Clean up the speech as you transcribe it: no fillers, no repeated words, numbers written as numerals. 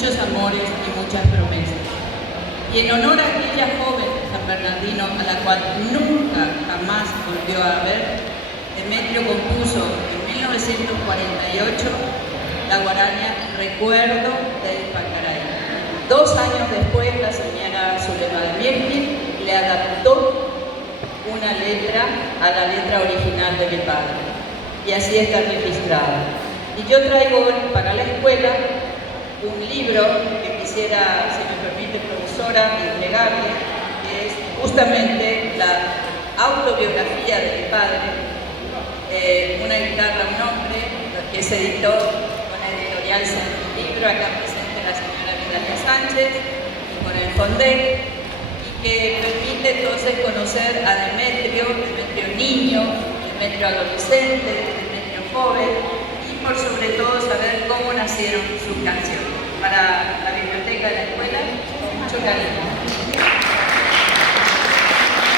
muchos amores y muchas promesas. Y en honor a aquella joven San Bernardino a la cual nunca jamás volvió a ver, Demetrio compuso en 1948 la guaraña Recuerdo del Pacaraí. 2 años después, la señora Zulema de Miesquil le adaptó una letra a la letra original de mi padre, y así está registrada. Y yo traigo para la escuela un libro que quisiera, si me permite, profesora, entregarle, que es justamente la autobiografía de mi padre, Una guitarra, un hombre, que se editó con la editorial Centro Libro, acá presente la señora Vidalia Sánchez, y con el Fondec, y que permite entonces conocer a Demetrio niño, Demetrio adolescente, Demetrio joven, y por sobre todo saber cómo nacieron sus canciones. Para la biblioteca de la escuela, con mucho cariño.